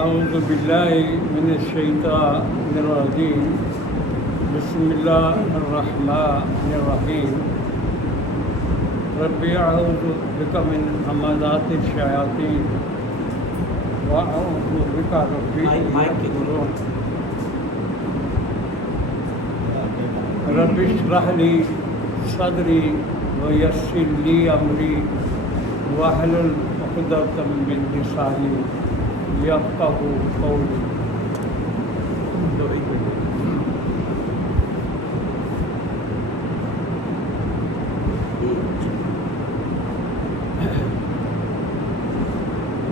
اعوذ باللہ من الشیطان الرجیم بسم اللہ الرحمن الرحیم رب اعوذ بک من همزات الشیاطین واعوذ بک رب رب اشرح لی صدری ویسر لی امری واحلل عقدۃ من لسانی یفقہوا قولی۔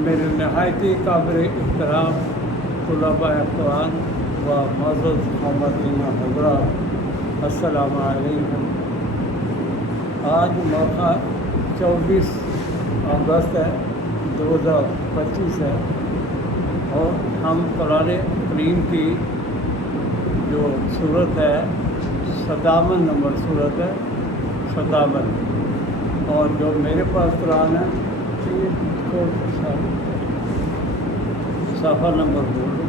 میرے نہایتی قابل احترام طلباء قرآن و معزز خواتین حضرات، السلام علیکم۔ آج موقع 24 اگست ہے 2025 ہے اور ہم قرآن کریم کی جو صورت ہے 57 نمبر صورت ہے 57، اور جو میرے پاس قرآن ہے صفحہ نمبر بولو،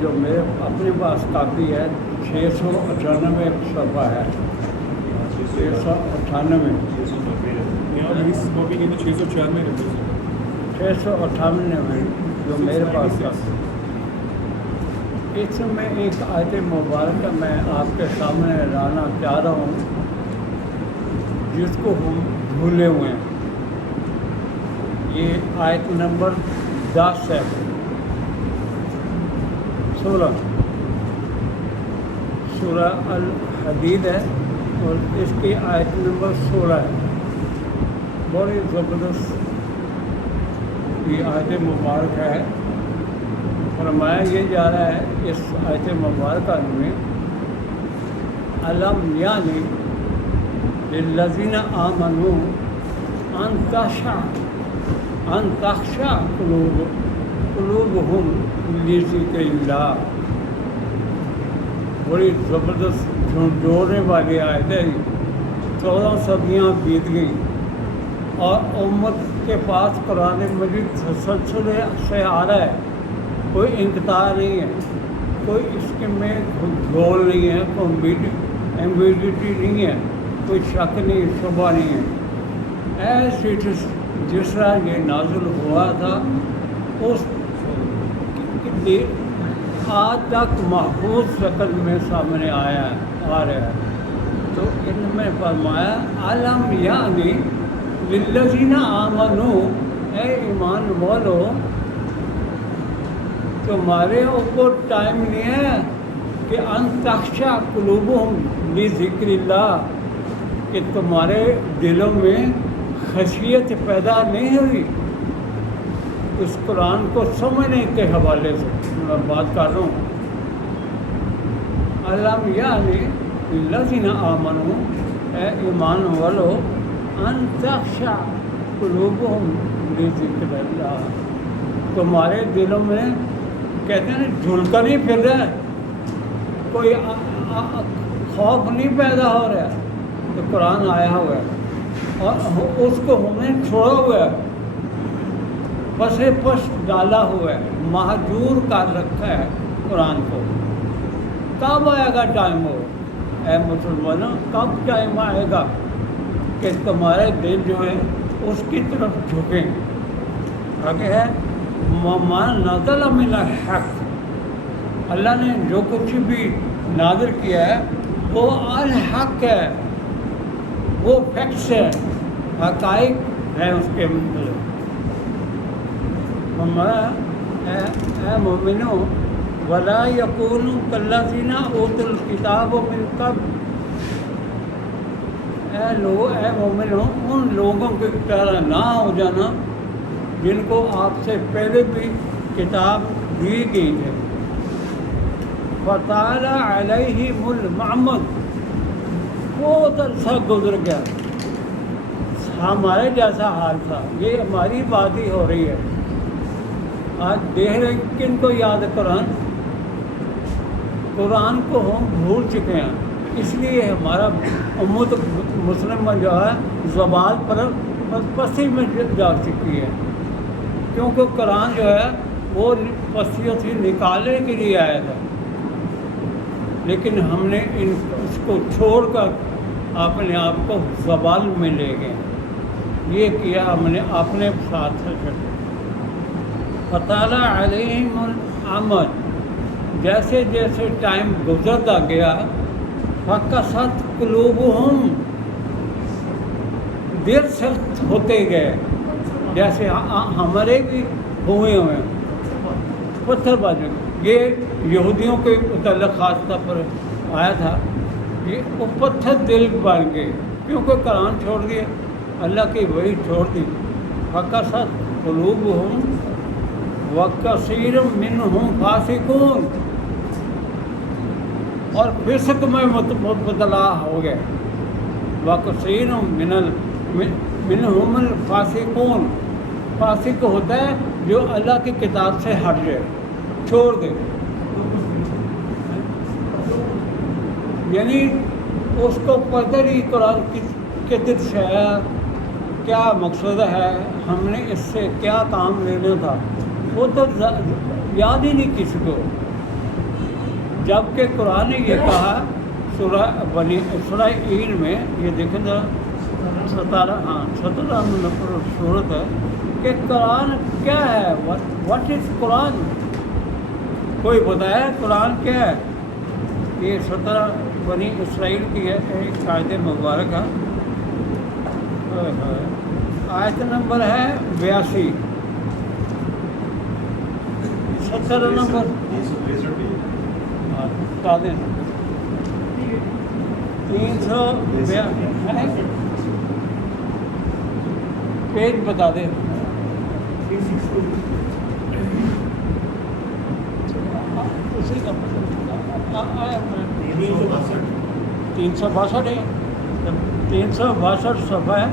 جو میرے اپنے پاس کاپی ہے 698 صفحہ ہے، 698 جو میرے پاس ہے۔ اس میں ایک آیت مبارکہ میں آپ کے سامنے لانا چاہ رہا ہوں جس کو ہم بھولے ہوئے ہیں۔ یہ آیت نمبر 10 ہے، 16 سورہ الحدید ہے اور اس کی آیت نمبر 16 ہے۔ بڑی زبردست یہ آیت مبارکہ ہے۔ فرمایا یہ جا رہا ہے اس آیت مبارکہ میں، علم یعنی للذین آمنوا ان تخشع قلوبہم لذکر اللہ۔ بڑی زبردست جھنجھوڑنے والی آیت ہے۔ 14 صدیاں بیت گئیں اور امت کے پاس قرآن مجید تسلسل سے آ رہا ہے، کوئی انقطاع نہیں ہے، کوئی اس کے میں گول نہیں ہے، کوئی ایمبیگوٹی نہیں ہے، کوئی شک نہیں، شبہ نہیں ہے۔ ایسے جس طرح یہ نازل ہوا تھا اس آج تک محفوظ شکل میں سامنے آ رہا ہے۔ تو ان میں فرمایا علم یعنی للذین آمنوا، اے ایمان والو تمہارے اوپر ٹائم نہیں ہے کہ ان تخشع قلوبہم لذکر اللہ، کہ تمہارے دلوں میں خشیت پیدا نہیں ہوئی اس قرآن کو سمجھنے کے حوالے سے میں بات کر رہا ہوں۔ علم یعنی للذین آمنوا، اے ایمان والو ان تخشع قلوبہم لذکر اللہ، تمہارے دلوں میں کہتے ہیں جھلکا نہیں پھر رہا ہے، کوئی خوف نہیں پیدا ہو رہا ہے، تو قرآن آیا ہوا ہے اور اس کو ہم نے چھوڑا ہوا ہے، پسے پس ڈالا ہوا ہے، محجور کر رکھا ہے قرآن کو۔ کب آئے گا ٹائم ہو اے مسلمانوں، کب ٹائم آئے گا کہ تمہارے دل جو ہے اس کی طرف جھکیں؟ آگے ہے وَمَا نَزَلَ مِنَ الْحَقِّ، اللہ نے جو کچھ بھی نازل کیا ہے وہ الحق ہے، وہ فیکٹس ہے، حقائق ہے اس کے اندر۔ اے مومنو وَلَا يَكُونُوا كَالَّذِينَ أُوتُوا الْكِتَابَ مِن قَبْلُ، اے مومنو ان لوگوں کی طرح نہ ہو جانا جن کو آپ سے پہلے بھی کتاب دی گئی ہے۔ فَطَالَ عَلَيْهِمُ الْأَمَدُ، بہت عرصہ گزر گیا، ہمارے جیسا حال تھا، یہ ہماری بات ہی ہو رہی ہے۔ آج دیکھ رہے کن کو یاد ہے قرآن کو ہم بھول چکے ہیں، اس لیے ہمارا امت مسلم جو ہے زوال پر پستی میں جا چکی ہے، کیونکہ قرآن جو ہے وہ پستیوں سے نکالنے کے لیے آیا تھا، لیکن ہم نے اس کو چھوڑ کر اپنے آپ کو زوال میں لے گئے. یہ کیا ہم نے اپنے ساتھ سے. فطال علیہم الامد، جیسے جیسے ٹائم گزرتا گیا فقست قلوبہم، دل سخت ہوتے گئے، جیسے ہمارے بھی ہوئے پتھر بازی. یہ یہودیوں کے متعلق خاص طور پر آیا تھا. یہ وہ پتھر دل بن گئے کیونکہ قرآن چھوڑ دیے، اللہ کی وحی چھوڑ دی. فقست قلوبہم وکثیر منہم فاسقون، اور فسق میں مبتلا ہو گئے. وکثیر منہم الفاسقون، فاسق ہوتا ہے جو اللہ کی کتاب سے ہٹ جائے، چھوڑ دے، یعنی اس کو پتہ نہیں قرآن کے دل سے ہے کیا مقصد ہے، ہم نے اس سے کیا کام لینا تھا، وہ تو یاد ہی نہیں کسی کو. جبکہ قرآن نے یہ کہا سورہ عید میں، یہ دیکھیں ذرا 17 نمبر صورت ہے کہ قرآن کیا ہے. واٹ از قرآن؟ کوئی بتایا قرآن کیا ہے؟ یہ 17 بنی اسرائیل کی ہے ایک آیت مبارک ہے. آیت نمبر ہے 82. 17 نمبر بتا دیں. 300 پیج بتا دیں. 362 ہے، 362 صفحہ ہے،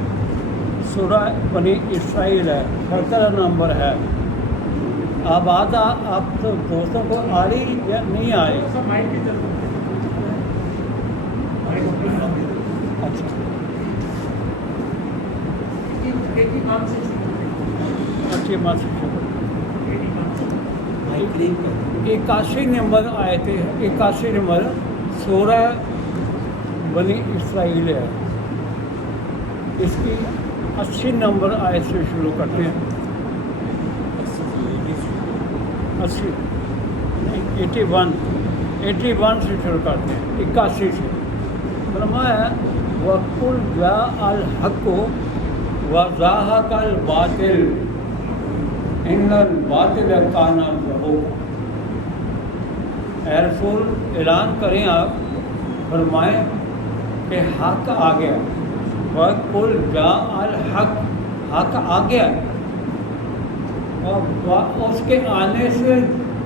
سورہ بنی اسرائیل ہے، 17 نمبر ہے. اب آپ تو دوستوں کو آ رہی یا نہیں آ رہی؟ اچھا، اچھی بات سے 81 نمبر آئے تھے. 81 نمبر سورہ بنی اسرائیل ہے. اس کی 80 نمبر آیت سے شروع کرتے ہیں. 81 سے شروع کرتے ہیں. 81 سے فرمایا وَقُلْ جَاءَ الْحَقُّ وَزَهَقَ الْبَاطِلُ إِنَّ الْبَاطِلَ كَانَ زَهُوقًا. اے رسول اعلان کریں، آپ فرمائیں کہ حق آ گیا. وَقُلْ جَاءَ الْحَقُّ، حق آ گیا، اور اس کے آنے سے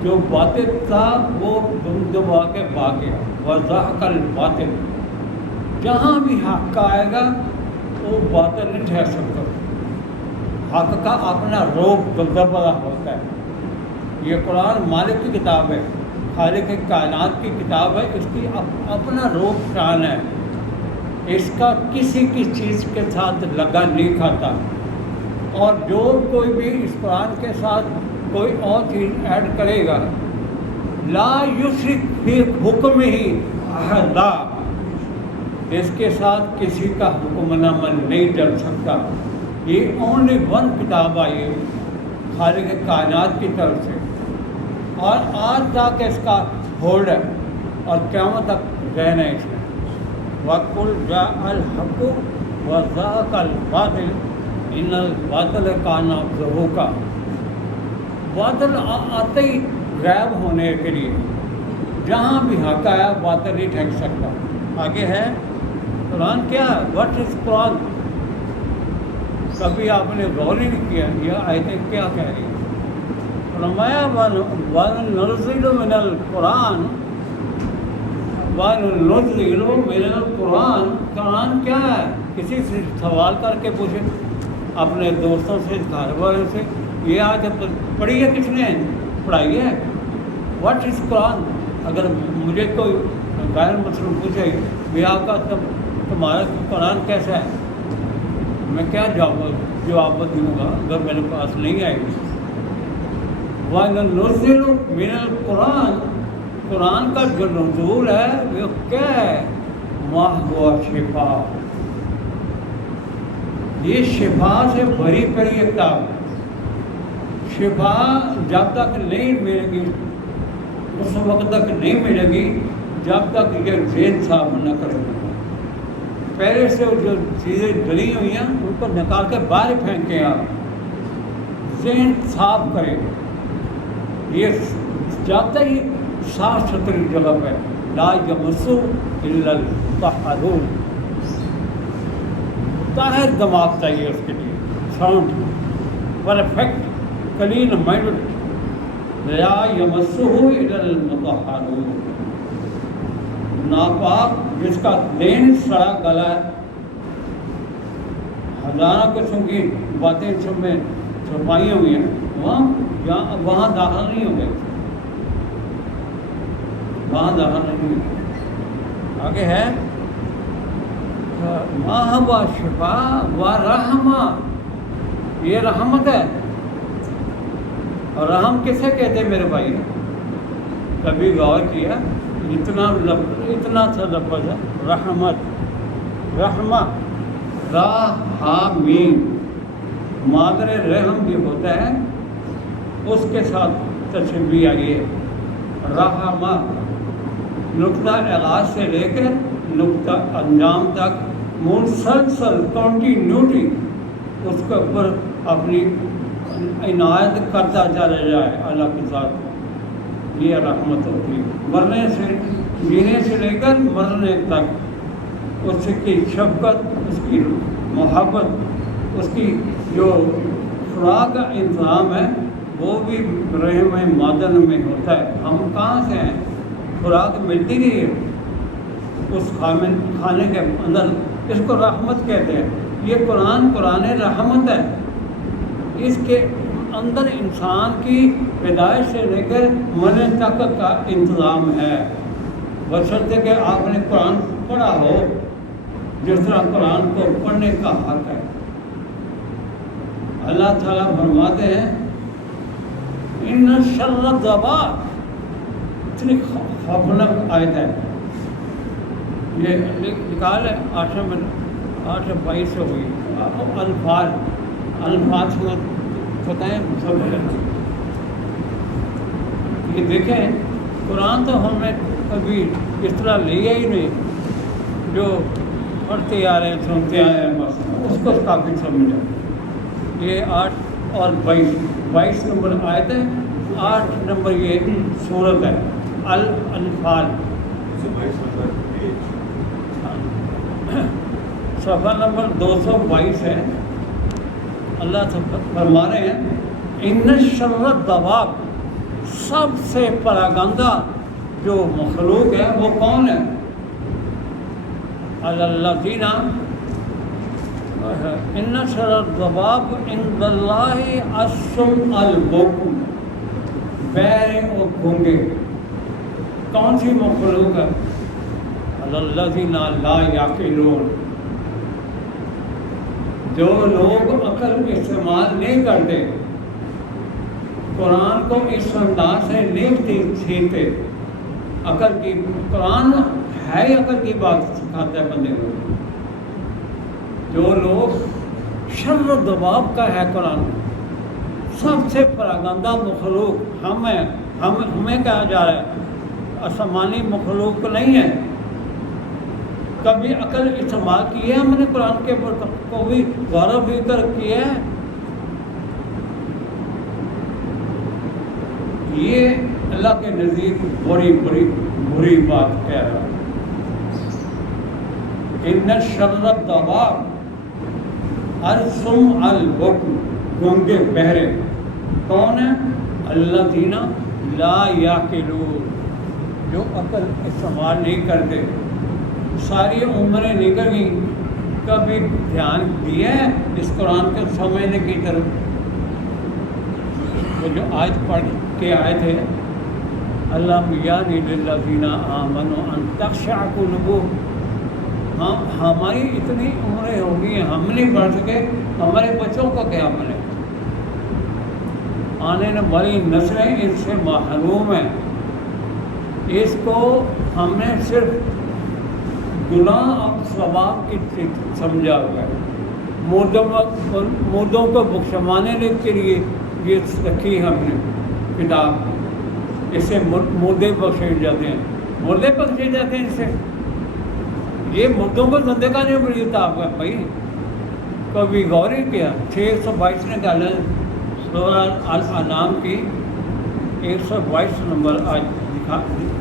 جو باطل تھا وہ دم دبا کے بھاگ گیا. وَزَهَقَ الْبَاطِلُ، جہاں بھی حق آئے گا وہ باطل نہیں ٹھہر سکتا. حق کا اپنا روب دبدبہ ہوتا ہے. یہ قرآن مالک کی کتاب ہے، خالق کائنات کی کتاب ہے، اس کی اپنا روب شان ہے. اس کا کسی کی چیز کے ساتھ لگا نہیں کھاتا. اور جو کوئی بھی اس قرآن کے ساتھ کوئی اور چیز ایڈ کرے گا، لا یشرک فی حکم ہی احدا، اس کے ساتھ کسی کا حکم عمل نہیں ڈل سکتا. یہ اونلی ون کتاب آئی ہے خالق کائنات کی طرف سے، اور آج تک اس کا ہولڈ ہے اور قیامت تک رہنا ہے اس میں. وَقُلْ جَاءَ الْحَقُّ وَزَهَقَ الْبَاطِلُ إِنَّ الْبَاطِلَ كَانَ زَهُوقًا. باطل آتے ہی غائب ہونے کے لیے، جہاں بھی حق آیا باطل نہیں ٹھہر سکتا. آگے ہے قرآن کیا ہے، واٹ از قرآن؟ کبھی آپ نے غور ہی نہیں کیا یہ آیتیں کیا کہہ رہی ہیں. فرمایا وَنُنَزِّلُ مِنَ الْقُرْآنِ، وَنُنَزِّلُ مِنَ الْقُرْآنِ، قرآن کیا ہے؟ کسی سے سوال کر کے پوچھے، اپنے دوستوں سے، گھر والوں سے، یہ آج پڑھی ہے کس نے؟ پڑھائی ہے. واٹ از قرآن؟ اگر مجھے کوئی غیر مسلم پوچھے بھی آپ کا تمہارا قرآن کیسا ہے، میں کیا جواب دوں گا اگر میرے پاس نہیں آئے گی. وَنُنَزِّلُ مِنَ الْقُرْآنِ، قرآن کا جو نزول ہے وہ کیا ہے؟ مَا هُوَ شِفَاءٌ، یہ شفا سے بھری پڑی ایک کتاب ہے۔ شفا جب تک نہیں ملے گی، اس وقت تک نہیں ملے گی جب تک یہ ذہن صاف نہ کرے گا۔ پہلے سے جو چیزیں ڈلی ہوئی ہیں ان کو نکال کے باہر پھینکیں، آپ ذہن صاف کریں۔ یہ جب تک ہی صاف ستھری جگہ پہ لا یمسہ الا المطہرون، طاہر دماغ چاہیے اس کے لیے، ساؤنڈ پرفیکٹ کلین مائنڈ، لا یمسہ الا المطہرون، ناپاک جس کا دین سڑا گلا ہے، ہزاروں قسم کی باتیں سب میں چھپائی ہوئی ہیں، وہاں داخل نہیں ہو گئے، وہاں داخل نہیں ہوئے۔ آگے ہے مَا هُوَ شِفَاءٌ وَرَحْمَةٌ، یہ رحمت ہے۔ اور رحم کسے کہتے ہیں میرے بھائی؟ کبھی غور کیا؟ اتنا سا لفظ ہے رحمت، رحمہ، راحمین، مادر رحم جو ہوتا ہے اس کے ساتھ تشبیہ آئی ہے۔ رحمہ نقطہ آغاز سے لے کر نقطہ انجام تک مسلسل کنٹینیوٹی اس کے اوپر اپنی عنایت کرتا چلا جائے اللہ کے ساتھ، یہ رحمت ہوتی ہے۔ مرنے سے جینے سے لے کر مرنے تک اس کی شفقت، اس کی محبت، اس کی جو خوراک کا انتظام ہے وہ بھی رحم مادر میں ہوتا ہے۔ ہم کہاں سے ہیں؟ خوراک ملتی نہیں ہے اس کھانے کے اندر، اس کو رحمت کہتے ہیں۔ یہ قرآن رحمت ہے، اس کے اندر انسان کی پیدائش سے لے کر مرنے تک کا انتظام ہے، بشرطے کہ آپ نے قرآن پڑھا ہو جس طرح قرآن کو پڑھنے کا حق ہے۔ اللہ تعالیٰ فرماتے ہیں ان شر الدواب، اتنی خوفناک آیت ہے، یہ نکال ہے 8:22 سے ہوئی الفاظ بتائیں سب۔ یہ دیکھیں قرآن تو ہمیں کبھی اس طرح لیا ہی نہیں، جو پڑھتے آ رہے ہیں سنتے آ رہے ہیں بس اس کو کافی سمجھا۔ یہ 8 اور 22 نمبر آیت ہے، 8 نمبر یہ سورت ہے الانفال، صفحہ نمبر 222 ہے۔ اللہ فرما رہے ہیں ان شر الدواب، سب سے پراگندہ جو مخلوق ہے وہ کون ہے؟ الذین ان شر الدواب عند اللہ الصم البکم، بہرے اور گونگے۔ کون سی مخلوق ہے؟ الذین لا یعقلون، جو لوگ عقل استعمال نہیں کرتے، قرآن کو اس انداز سے نہیں سیکھتے۔ عقل کی قرآن ہے ہی عقل کی بات سکھاتا ہے بندے کو۔ جو لوگ شر و دباب کا ہے قرآن، سب سے پراگندہ مخلوق ہمیں کہا جا رہا ہے، آسمانی مخلوق نہیں ہے۔ کبھی عقل استعمال کی ہے ہم نے قرآن کے کو بھی غور و فکر کیا ہے؟ یہ اللہ کے نزدیک بری بات کہہ رہا ہے۔ ان شر الدواب الصم البکم، گونگے بہرے۔ کون ہے؟ الذین لا یعقلون، جو عقل استعمال نہیں کرتے۔ ساری عمریں نکل گئی، کبھی دھیان دیا ہے اس قرآن کو سمجھنے کی طرف؟ وہ جو آیت پڑھ کے آئے تھے اللہ یعنی للذین آمنوا ان تخشع قلوبہم، ہماری اتنی عمریں ہو گئی ہیں ہم نہیں پڑھ سکے، ہمارے بچوں کا کیا عمل ہے؟ آنے والی نسلیں اس سے محروم ہیں. اس کو ہم نے صرف گناہ اور ثواب کی سمجھا ہوا ہے. مردوں کو بخشوانے کے لیے یہ رکھی ہم نے کتاب. اس سے مردے بخشے جاتے ہیں, مردے بخشے جاتے ہیں اس سے. یہ مردوں کو زندہ کرنے والی کتاب ہے بھائی. کبھی غور ہی کیا. 622 نے ڈالا سورہ الانعام کی 122 نمبر. آج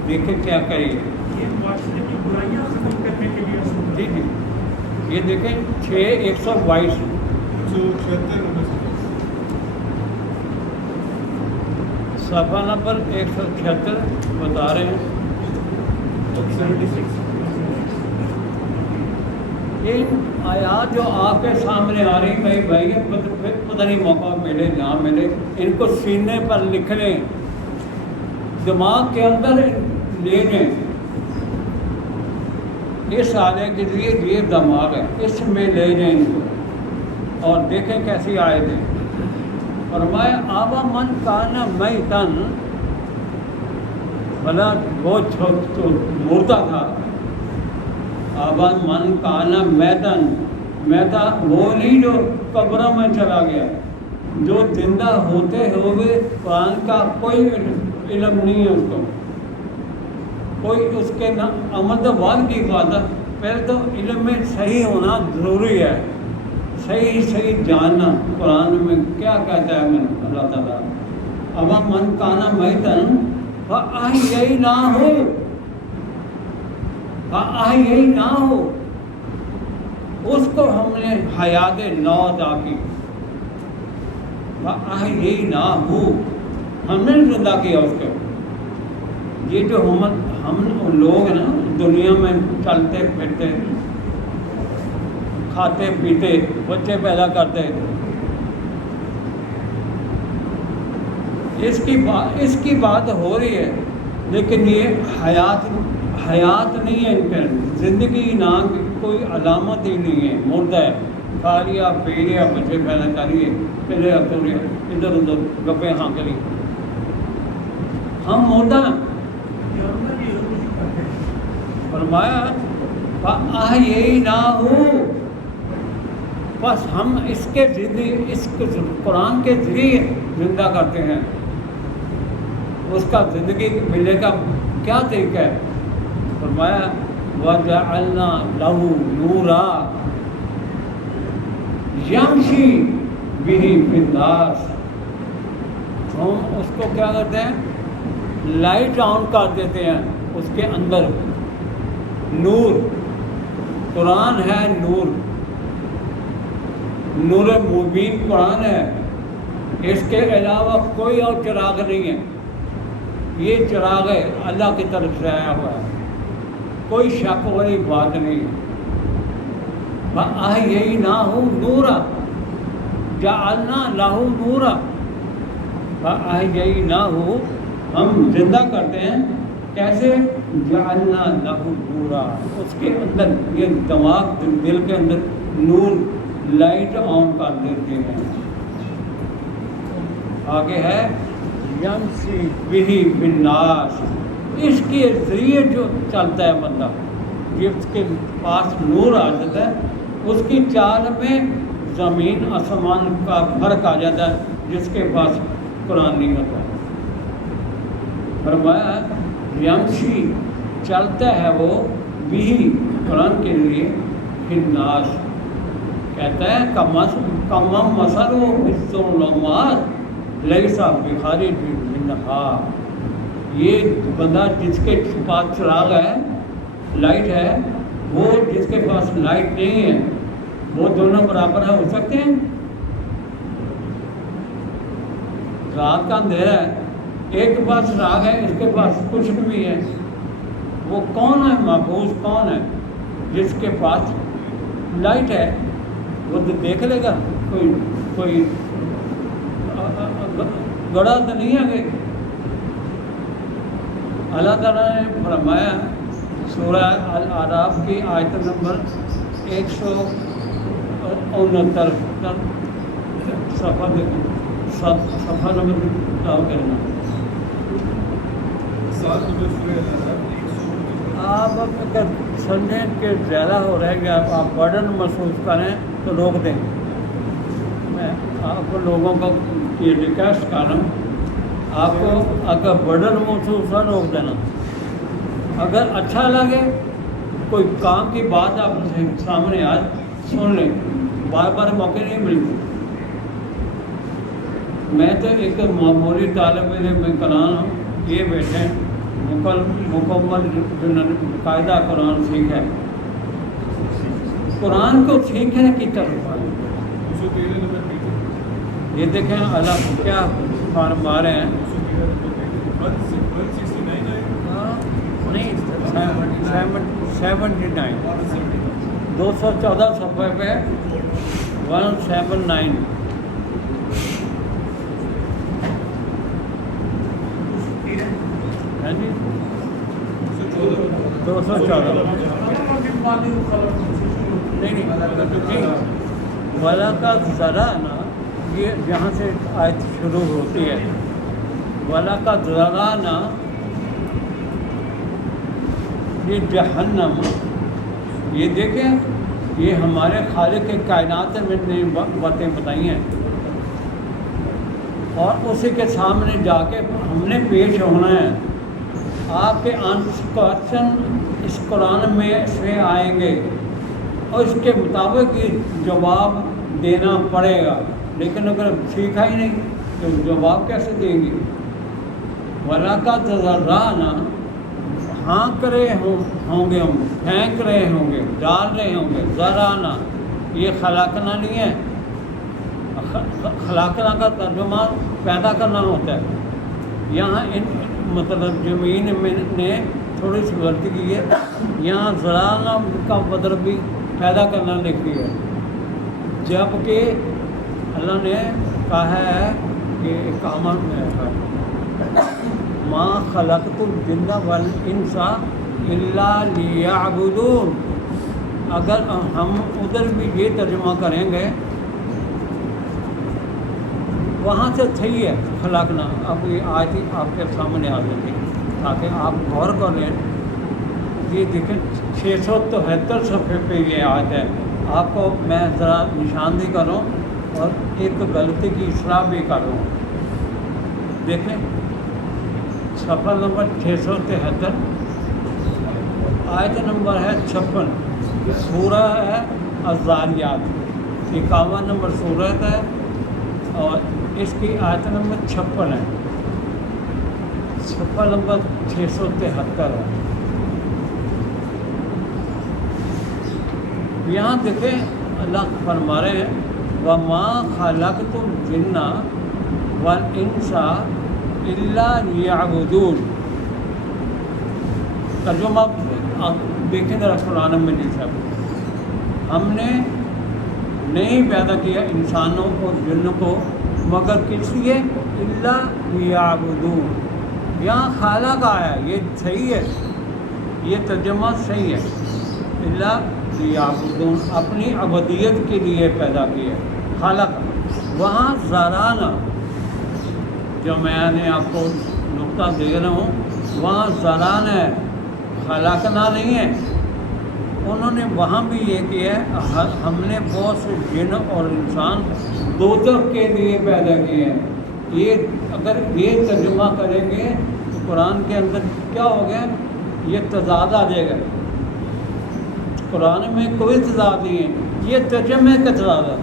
دیکھیں کیا کرے. یہ معاشرے کی برائیاں ختم کرنے کے لیے جی جی یہ دیکھیں 122 صفحہ نمبر 176 بتا رہے ہیں. 76. ان آیات جو آپ کے سامنے آ رہی کئی بھائی پتہ نہیں موقع ملے نہ ملے, ان کو سینے پر لکھ لیں, دماغ کے اندر لے لیں. اس آنے کے لیے یہ دماغ ہے, اس میں لے لیں ان کو اور دیکھیں کیسی آیتیں. فرمایا آبا من کانا میتن, بھلا وہ مردہ تھا. آبا من کانا میتن, میتا وہ نہیں جو قبروں میں چلا گیا. جو زندہ ہوتے ہوئے قرآن کا کوئی علم نہیں ہے اس کو, کوئی اس کے عمل وال کی بات ہے. پہلے تو علم میں صحیح ہونا ضروری ہے, صحیح جاننا قرآن میں کیا کہتا ہے اللہ تعالیٰ. ابا من کانا میتن فاحییناہ, فاحییناہ, اس کو ہم نے حیات نو عطا کی. فاحییناہ, ہم نے زندہ کیا اس کو. یہ جو ہم لوگ ہیں نا دنیا میں چلتے پھرتے کھاتے پیتے بچے پیدا کرتے, اس کی بات ہو رہی ہے, لیکن یہ حیات نہیں ہے. ان کے زندگی نام کی کوئی علامت ہی نہیں ہے. مردہ ہے, کھا لیا پی لیا بچے پیدا کریے پھر ادھر ادھر گپے ہاں کری. ہم مردہ ہیں. فرمایا فاحییناہ, بس ہم اس کے ذریعے اس قرآن کے ذریعے زندہ کرتے ہیں. اس کا زندگی ملنے کا کیا طریقہ ہے؟ فرمایا وَجَعَلْنَا لَهُ نُورًا يَمْشِي بِهِ فِي النَّاسِ. ہم اس کو کیا کرتے ہیں؟ لائٹ آن کر دیتے ہیں اس کے اندر. نور, قرآن ہے نور, نور مبین قرآن ہے. اس کے علاوہ کوئی اور چراغ نہیں ہے. یہ چراغ ہے اللہ کی طرف سے آیا ہوا ہے, کوئی شک والی بات نہیں ہے. فَأَحْيَيْنَاهُ نُورًا جَعَلْنَا لَهُ نُورًا. فَأَحْيَيْنَاهُ, ہم زندہ کرتے ہیں کیسے؟ جَعَلْنَا لَهُ نُورًا, اس کے اندر یہ دماغ دل کے اندر نور لائٹ آن کر دیتے ہیں. آگے ہے یمشی بہ فی الناس, اس کے ذریعے جو چلتا ہے بندہ, جس کے پاس نور آ جاتا ہے اس کی چال میں زمین آسمان کا فرق آ جاتا ہے, جس کے پاس قرآن نہیں ہوتا. فرمایا یمشی, چلتا ہے وہ, بھی قرآن کے لیے فی الناس, کہتا ہے کم مثل الظلمات لیس بخارج منہا. یہ بندہ جس کے پاس چراغ ہے, لائٹ ہے, وہ جس کے پاس لائٹ نہیں ہے, وہ دونوں برابر ہو سکتے ہیں؟ رات کا اندھیرا ہے, ایک کے پاس چراغ ہے, اس کے پاس کچھ بھی ہے. وہ کون ہے محفوظ, کون ہے جس کے پاس لائٹ ہے؟ وہ تو دیکھ لے گا, کوئی گڑا تو نہیں ہے. اللہ تعالیٰ نے فرمایا سورہ الاعراف کی آیت نمبر 169 صفحہ صفحہ نمبر کیا کرنا آپ اگر سمجھیں کہ زیادہ ہو رہے گا آپ برڈن محسوس کریں تو روک دیں. میں آپ لوگوں کو یہ ریکویسٹ کر رہا ہوں آپ کو اگر برڈن محسوس ہو روک دینا. اگر اچھا لگے کوئی کام کی بات آپ سامنے آج سن لیں, بار بار موقع نہیں ملتے. میں تو ایک معمولی طالب علم کلام ہوں, یہ بیٹھے مکمل قاعدہ قرآن سیکھے, قرآن کو سیکھنے کی طرف آئے. یہ دیکھیں اللہ کیا فرما رہے ہیں. نہیں 79 214 صفحے پہ 179. ہاں جی 214 نہیں ولا کا ذرا نا, یہ جہاں سے آیت شروع ہوتی ہے ولا کا ذرا نا, یہ جہنم, یہ دیکھیں یہ ہمارے خالق کے کائنات میں نے باتیں بتائی ہیں, اور اسی کے سامنے جا کے ہم نے پیش ہونا ہے. آپ کے کوشچن اس قرآن میں سے آئیں گے اور اس کے مطابق ہی جواب دینا پڑے گا, لیکن اگر سیکھا ہی نہیں تو جواب کیسے دیں گے. ولا کا ذرانا, ہانک رہے ہوں گے, ہم پھینک رہے ہوں گے, ڈال رہے ہوں گے. ذرانا یہ خلاقنا نہیں ہے, خلاقنا کا ترجمہ پیدا کرنا ہوتا ہے. یہاں مطلب زمین میں نے تھوڑی سی غلطی کی ہے, یہاں ذرانا کا مطلب بھی پیدا کرنا لکھی ہے, جبکہ اللہ نے کہا ہے کہ کامن میں ما خلقت الجن والانس الا لیعبدون. اگر ہم ادھر بھی یہ ترجمہ کریں گے, وہاں سے صحیح ہے خلقنا. اب یہ آیت آپ کے سامنے آ جاتی ہے تاکہ آپ غور کر لیں. یہ دیکھیں 673 صفحے پہ یہ آیت ہے. آپ کو میں ذرا نشاندہی کروں اور ایک غلطی کی اصلاح بھی کروں. دیکھیں صفحہ نمبر 673 آیت نمبر ہے 56, سورہ ہے الذاریات, 51 نمبر سورت ہے اور اس کی آیت نمبر 56 ہے. صفحہ نمبر 673 ہے. یہاں دیکھیں اللہ فرما رہے ہیں وَمَا خَلَقْتُ الْجِنَّ وَالْإِنسَ إِلَّا لِيَعْبُدُونَ. ترجمہ آپ دیکھیں ذرا قرآن میں لکھا, ہم نے نہیں پیدا کیا انسانوں اور جنوں کو مگر کس لیے, الا لیعبدون. یہاں خالق آیا, یہ صحیح ہے, یہ ترجمہ صحیح ہے. الا لیعبدون, اپنی عبودیت کے لیے پیدا کیا خالق. وہاں ذرانا جو میں نے آپ کو نقطہ دے رہا ہوں, وہاں ذران ہے, خلقنا نہیں ہے. انہوں نے وہاں بھی یہ کیا ہے, ہم نے بہت سے جن اور انسان دوزخ کے لیے پیدا کیے ہیں. یہ اگر یہ ترجمہ کریں گے تو قرآن کے اندر کیا ہو گیا, یہ تضاد آ جائے گا. قرآن میں کوئی تضاد نہیں ہے, یہ ترجمے کا تضاد ہے,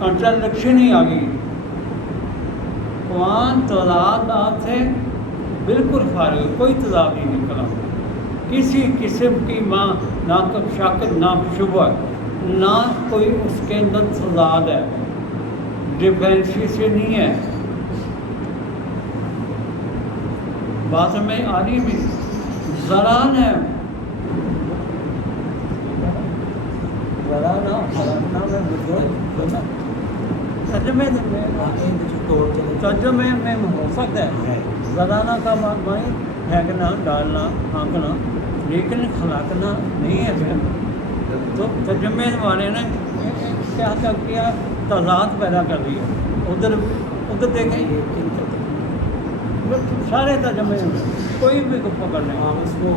کنٹراڈکشن ہی آ گئی. قرآن تضادات سے بالکل فارغ, کوئی تضاد نہیں نکلا, کسی قسم کی نہ شک نہ شبہ, نہ کوئی اس کے اندر تضاد ہے, ڈیفرینسی سے نہیں ہے. بات میں آ رہی بھی ذران ہے, ترجمے میں ہو سکتا ہے ذرانہ کا معنی پھینکنا, ڈالنا, پھانکنا, لیکن خلاقنا نہیں ہے. تو ترجمے والے نے کیا کیا تضاد پیدا کر رہی ہے. ادھر دیکھیں سارے ترجمے کوئی بھی کو پکڑ لیں اس کو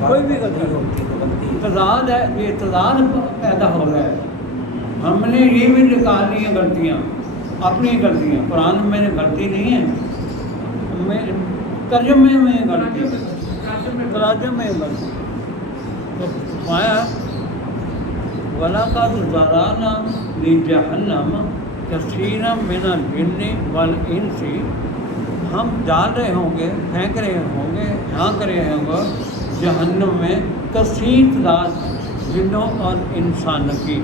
کوئی بھی نہیں ہوتی تو بنتی ہے. تضاد ہے. یہ تضاد پیدا ہو رہا ہے. ہم نے یہ بھی نکالی ہیں غلطیاں اپنی غلطیاں. قرآن میں نے غلطی نہیں ہے, میں ترجمے میں غلطی ہے, تراجم میں غلطی. تو فرمایا وَلَقَدْ ذَرَأْنَا لِجَهَنَّمَ كَثِيرًا مِنَ الْجِنِّ وَالْإِنسِ. ہم ڈال رہے ہوں گے, پھینک رہے ہوں گے, جھانک رہے ہوں گے جہنم میں کثیر تعداد جنوں اور انسانوں کی.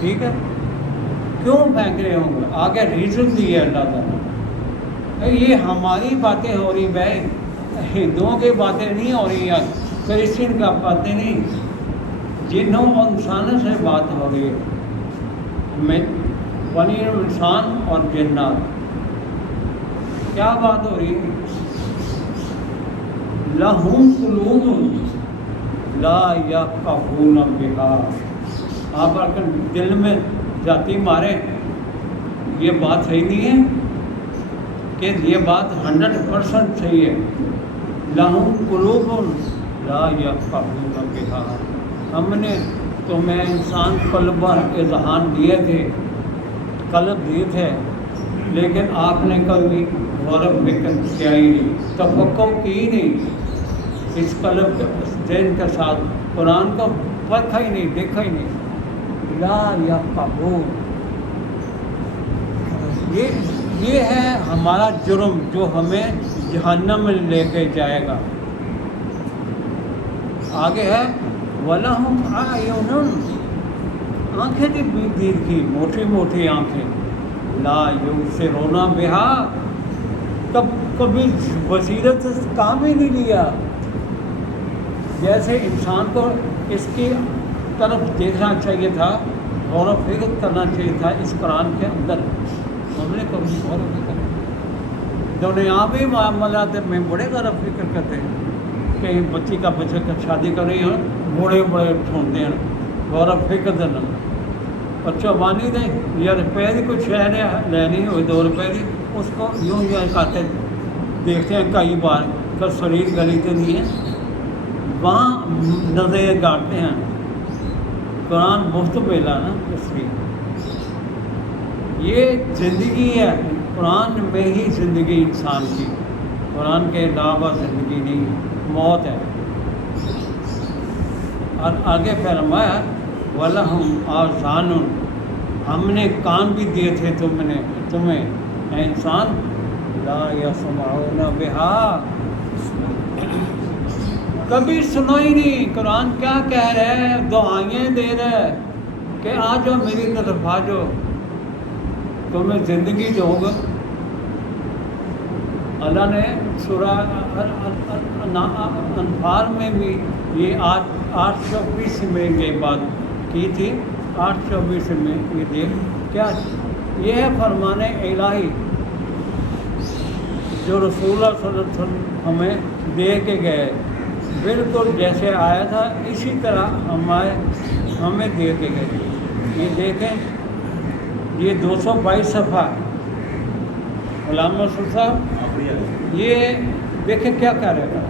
ٹھیک ہے, کیوں پھینک رہے ہوں گے؟ آگے ریزن دی ہے اللہ تعالیٰ. یہ ہماری باتیں ہو رہی بھائی, ہندوؤں کی باتیں نہیں ہو رہی ہیں, کرسچن کا باتیں نہیں, جنوں اور انسانوں سے بات ہو رہی ہے. بنی انسان اور جنات کیا بات ہو رہی ہے؟ لَهُمْ قُلُوبٌ لَا يَفْقَهُونَ بِهَا. آپ اگر دل میں جاتی مارے یہ بات صحیح نہیں ہے کہ یہ بات 100% صحیح ہے. لَهُمْ قُلُوبٌ لَا يَفْقَهُونَ بِهَا. ہم نے تمہیں انسان قلب اور اذہان دیے تھے, قلب دیے تھے, لیکن آپ نے کبھی غور و فکر کیا ہی نہیں, تفکر کی نہیں اس قلب ذہن کے ساتھ. قرآن کو پرکھا ہی نہیں, دیکھا ہی نہیں. لا یفقہون. یہ ہے ہمارا جرم جو ہمیں جہنم میں لے کے جائے گا. آگے ہے وَلَهُمْ أَعْيُنٌ. آنکھیں بھی دیر کی, موٹی موٹی آنکھیں. لا یبصرون بہا. کبھی بصیرت سے کام ہی نہیں لیا. جیسے انسان کو اس کی طرف دیکھنا چاہیے تھا, غور و فکر کرنا چاہیے تھا اس قرآن کے اندر. ہم نے کبھی غور و فکر دنیاوی معاملات میں بڑے غور و فکر کرتے ہیں. کہیں بچی کا بچے کا شادی کر رہی ہیں, بڑے ڈھونڈتے ہیں, غور و فکر دینا. بچہ بانی دیں یا روپے کی کچھ شہر لینی ہوئی 2 روپے کی, اس کو یوں کہتے دیکھتے ہیں کئی بار کہ شریر گلی تو نہیں ہے, وہاں نظریں گاڑتے ہیں. قرآن مفت بیلا نا اس کی. یہ زندگی ہے, قرآن میں ہی زندگی انسان کی, قرآن کے علاوہ زندگی نہیں, موت ہے. اور آگے فرمایا وَلَهُمْ آذَانٌ. ہم نے کان بھی دیے تھے تمہیں اے انسان. لا يسمعون بها. کبھی سنا ہی نہیں. قرآن کیا کہہ رہے ہے, دعائیں دے رہے ہے کہ آ جاؤ میری طرف, آ جاؤ تمہیں زندگی دوں گا. اللہ نے سورہ انفال میں بھی یہ 8:24 میں یہ بات کی تھی. 8:24 میں یہ دیکھ کیا یہ ہے فرمان الہی جو رسول اللہ صلی اللہ علیہ وسلم ہمیں دے کے گئے. بالکل جیسے آیا تھا اسی طرح ہمیں دے کے گئے. یہ دیکھیں, یہ 222 صفحہ علامہ مسعود صاحب, یہ دیکھیں کیا کہہ رہے گا.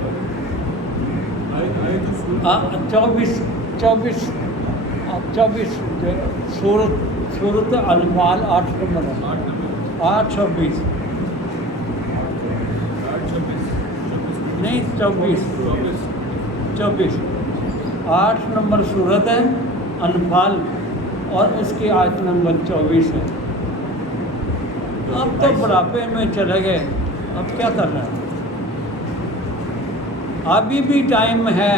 24 سورت انفال 8 نمبر 8:26 نہیں 24 8 نمبر سورت ہے انفال اور اس کی آیت نمبر 24 ہے. اب تو بڑھاپے میں چلے گئے, اب کیا کرنا ہے. ابھی بھی ٹائم ہے.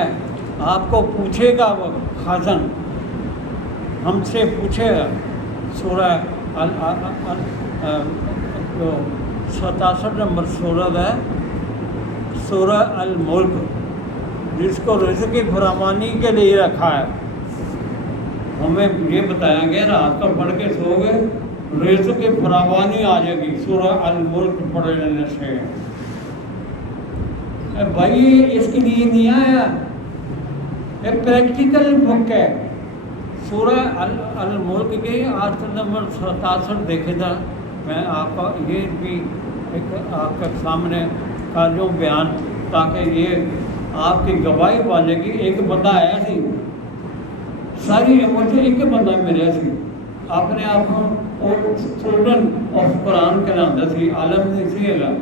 آپ کو پوچھے گا وہ خازن, ہم سے پوچھے گا. سورہ 67 نمبر سورت ہے سورہ الملک, جس کو رزق کی فراوانی کے لیے رکھا ہے. ہمیں یہ بتایا گیا رات کو پڑھ کے سو گئے, رزق کی فراوانی آ جائے گی سورہ الملک پڑھ لینے سے. بھائی اس کے لیے نہیں آیا, یہ پریکٹیکل بک ہے. سورہ الملک کی آیت نمبر 67 دیکھے تھا میں آپ کا یہ بھی ایک آپ کے سامنے کر لوں بیان تاکہ یہ آپ کی گواہی والے کی ایک بندہ آیا سی ساری مجھے ایک بندہ ملیا سی اپنے آپ کو اسٹوڈنٹ آف قرآن کہلاتا سی عالم نہیں سی ہے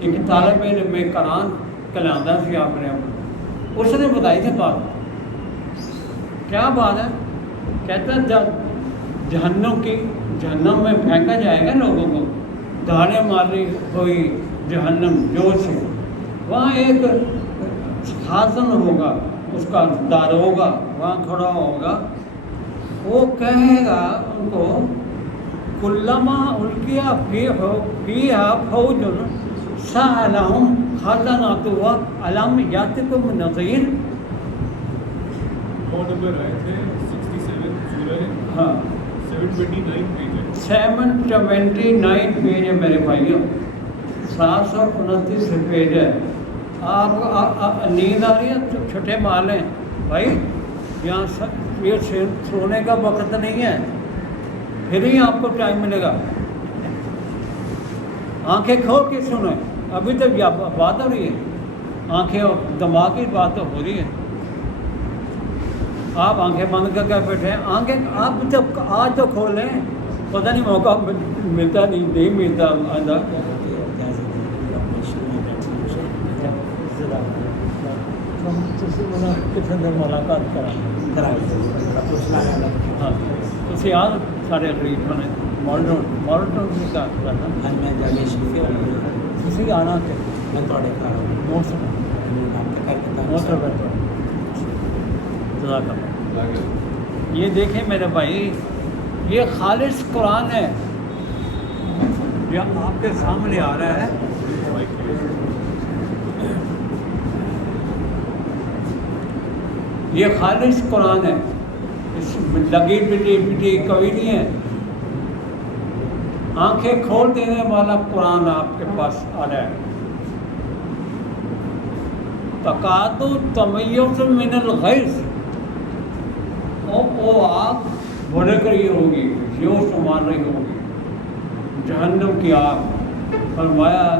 ایک طالب علم میں قرآن کہلاتا سی اپنے آپ کو اس نے بتائی تھی بات کیا بات ہے کہتا جب جہنم میں پھینکا جائے گا لوگوں کو دھاڑے ماری ہوئی جہنم جوش سے وہاں ایک خازن ہوگا اس کا داروغہ وہاں کھڑا ہوگا وہ کہے گا ان کو کلما القیا فیہا فوج سألہم خزنتہا الم یاتکم نذیر نمبر آئے تھے 67 سورہ ہاں 729 پیج ہے 729 پیج ہے میرے بھائیوں 729 پیج ہے آپ نیند آ رہی ہے تو چھٹے مار لیں بھائی یہاں یہ سونے کا وقت نہیں ہے پھر ہی آپ کو ٹائم ملے گا آنکھیں کھول کے سنیں ابھی تک بات ہو رہی ہے آنکھیں اور دماغ کی بات تو ہو رہی ہے آپ آنکھیں بند کر کے بیٹھے ہیں آنکھیں آپ جب آج تو کھول لیں پتہ نہیں موقع ملتا نہیں ملتا آدھا ملاقات کرا ہاں تھی آ سارے غریب بنے مالٹون کی کا تھی آنا یہ دیکھیں میرے بھائی یہ خالص قرآن ہے یہ آپ کے سامنے آ رہا ہے یہ خالص قرآن ہے اس میں لگی پٹی کوئی نہیں ہے آنکھیں کھول دینے والا قرآن آپ کے پاس آ رہا ہے تقاد تمیز من الغیظ وہ آگ بھڑک رہی ہوگی جوش مار رہی ہوگی جہنم کی آگ فرمایا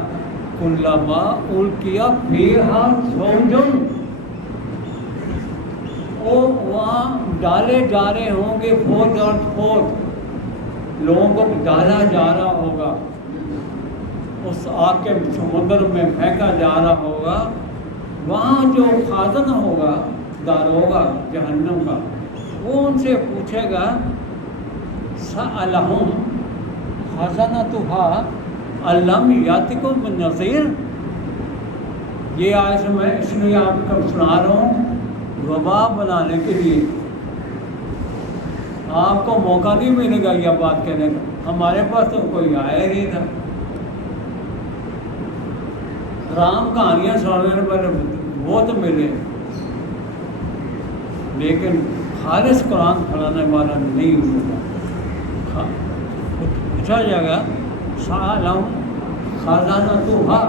کلما القیا فیہا فوج وہاں ڈالے جا رہے ہوں گے فوج اور فوج لوگوں کو ڈالا جا رہا ہوگا اس آگ کے سمندر میں پھینکا جا رہا ہوگا وہاں جو خازن ہوگا داروغہ جہنم کا وہ ان سے پوچھے گا سألہم خزنتہا الم یاتکم نذیر یہ آیت میں اس لیے آپ کو سنا رہا ہوں گواہ بنانے کے لیے آپ کو موقع نہیں ملے گا یہ بات کہنے کا ہمارے پاس تو کوئی آیا ہی نہیں تھا رام کہانیاں سنانے والے وہ تو ملے لیکن خالص قرآن پڑھانے والا نہیں ملا پوچھا جائے گا سألہم خزنتہا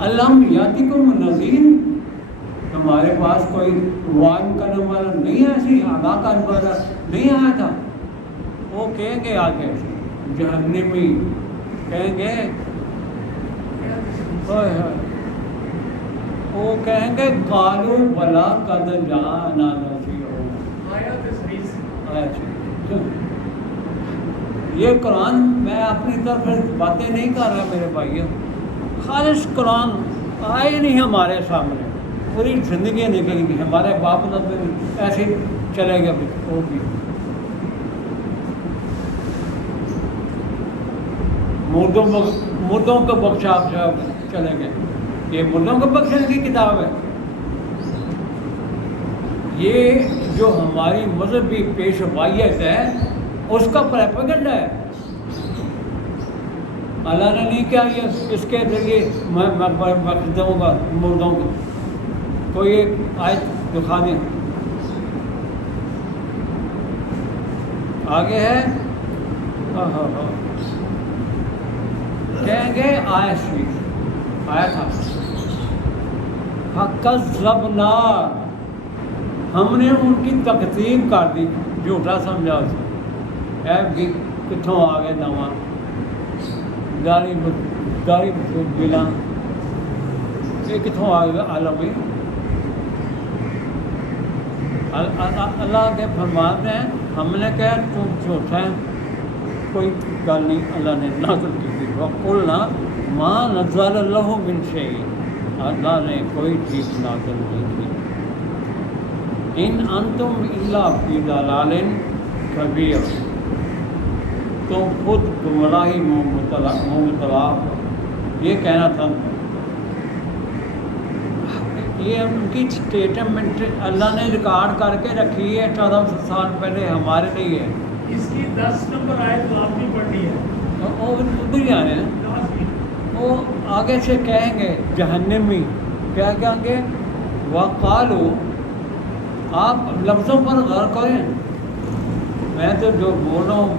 الم یاتکم نذیر ہمارے پاس کوئی وعد کرنے والا نہیں ہے ایسی آگاہ کرنے والا نہیں آیا تھا وہ کہیں گے آگے جہنمی کہیں گے وہ کہیں گے قالوا بلا قد جاءنا نذیر یہ قرآن میں اپنی طرف باتیں نہیں کر رہا میرے بھائیوں خالص قرآن آئے نہیں ہمارے سامنے پوری زندگی نکل گئی ہمارے باپ دادے ایسے چلے گئے وہ بھی مردوں کو بخشا چلے گئے یہ مردوں کو بخشنے کی کتاب ہے یہ جو ہماری مذہبی پیشوائیت ہے اس کا پروپیگنڈا ہے اللہ نے نہیں کیا یہ اس کے ذریعے میں بخش دوں گا مردوں کو کوئی ایک آیت دکھا دیں آگے ہے کہیں گے آیا تھا فَكَذَّبْنَا ہم نے ان کی تقسیم کر دی، جھوٹا سمجھا اسے، کہ کتوں آ گئے نواں داری بلا، یہ کتوں آ گیا عالمی۔ اللہ کے فرماتے ہیں ہم نے کہا تم جھوٹا ہے، کوئی گل نہیں، اللہ نے نازل کی تھی، وَقُلْنَا مَا نَزَّلَ اللَّهُ مِنْ شَيْءٍ، اللہ نے کوئی چیز نازل نہیں کی۔ ان انتم الا فی ضلال کبیر، تم خود گمراہی میں مبتلا ہو۔ یہ کہنا تھا، یہ ان کی اسٹیٹمنٹ اللہ نے ریکارڈ کر کے رکھی ہے 1400 سال پہلے ہمارے لیے ہے۔ اس کی 10 نمبر آیت تو آپ نے پڑھی ہے، وہ ادھر آئے ہیں، وہ آگے سے کہیں گے جہنمی، کیا کہیں گے؟ وَقَالُوا، آپ لفظوں پر غور کریں، میں تو جو بول رہا ہوں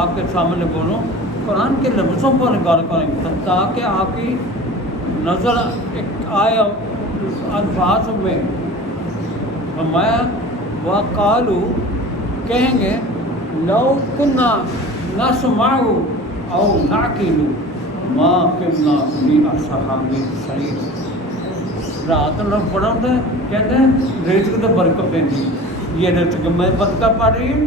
آپ کے سامنے بولوں، قرآن کے لفظوں پر غور کریں تاکہ آپ کی نظر ایک آئے الفاظ میں۔ فرمایا وَقَالُوا، کہیں گے لَوْ كُنَّا نَسْمَعُ أَوْ نَعْقِلُ مَا كُنَّا فِي أَصْحَابِ السَّعِيرِ۔ رات لوگ پڑھا ہوتا ہے، کہتے ہیں رزق تو برکت دینی، یہ رزق میں برکت پڑ رہی ہے،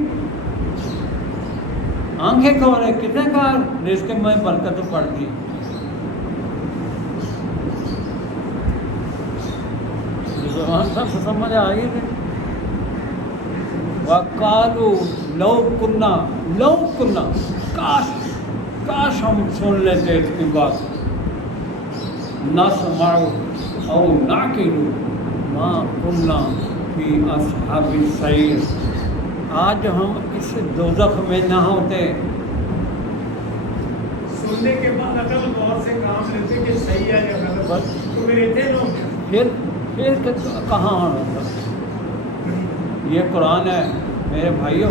آنکھیں کھول رہے، کتنے کا رزق میں برکت پڑ گئی۔ سب سمجھ آئی تھی۔ وَقَالُوا لَوْ كُنَّا، کاش ہم سن لیتے اس کی بات، نَسْمَعُ أَوْ نَعْقِلُ مَا كُنَّا فِي أَصْحَابِ السَّعِيرِ، آج ہم اس دوزخ میں نہ ہوتے۔ سننے کے بعد عقل غور سے کام لیتے کہ صحیح ہے یا غلط، تو میرے تھے لوگ پھر کہاں ہونا تھا؟ یہ قرآن ہے میرے بھائیوں،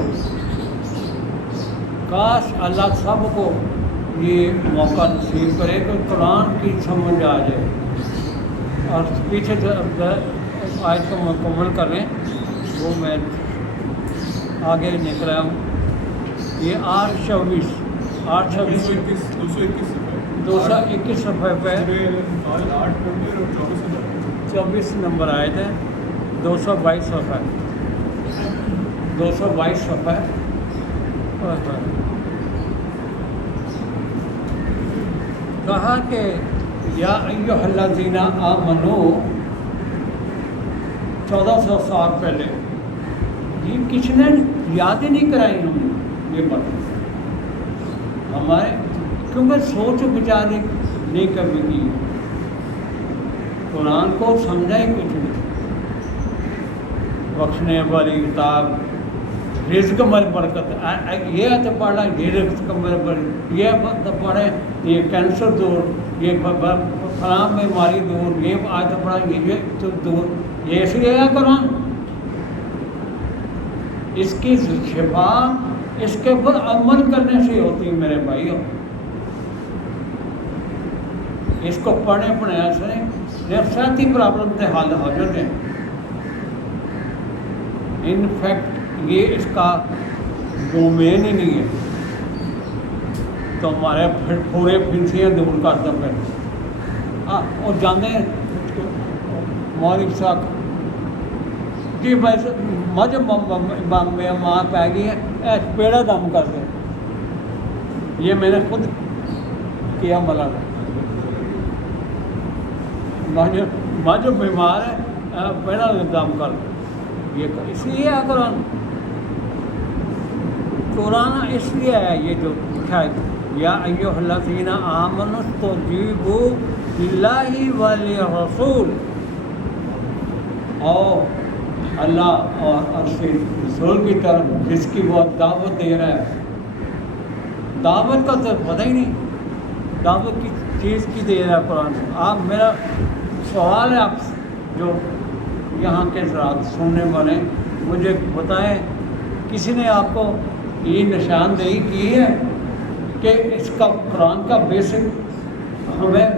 کاش اللہ سب کو یہ موقع نصیب کرے کہ قرآن کی سمجھ آ جائے، اور پیچھے آیت کو مکمل کر لیں، وہ میں آگے نکل رہا ہوں۔ یہ 8:26 221 صفحے پہ 24 نمبر آئے تھے، 222 صفحہ 222 صفحہ کہا کہ یا ایھا الذین آمنوا، 1400 سال پہلے یہ کسی نے یاد ہی نہیں کرائی ہم یہ بات ہمارے، کیونکہ سوچ بچار نہیں کبھی کی، قرآن کو سمجھا ہی کچھ نہیں، بخشنے والی کتاب، رزق میں برکت، یہ تو پڑھا یہ رزق میں برکت، یہ تو پڑھے یہ کینسر دور، یہ فلاں بیماری دور، یہ آج تو پڑھا یہ تو دور، یہ اس لیے ہے قرآن، اس کی شفا اس کے اوپر عمل کرنے سے ہوتی ہے میرے بھائیوں۔ اس کو پڑھنے سے نفسیاتی پرابلم سے حل ہو جاتے ہیں۔ انفیکٹ یہ اس کا ڈومین ہی نہیں ہے، تو ہمارے پورے پھنسیاں دور کرتا پھر اور جانے مولوی صاحب جی ویسے مجھے میں ماں پہ گئی ہے پیڑا دم کر دے، یہ میں نے خود کیا ملا مجھے بیمار ہے پیڑا دم کر دے، یہ اس لیے ہے قرآن اس لیے ہے یہ جو لکھا ہے یا ایھا الذین آمنوا استجیبوا للہ وللرسول، اور اللہ اور اس کے رسول کی طرف جس کی وہ دعوت دے رہا ہے، دعوت کا تو پتہ ہی نہیں، دعوت کی چیز کی دے رہا ہے قرآن۔ آپ میرا سوال ہے آپ جو یہاں کے ذرات سننے والے، مجھے بتائیں کسی نے آپ کو یہ نشاندہی کی ہے کہ اس کا قرآن کا بیسک ہمیں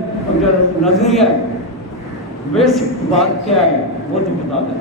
جو نظریہ ہے، بیسک بات کیا ہے وہ تو بتا دیں۔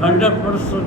100%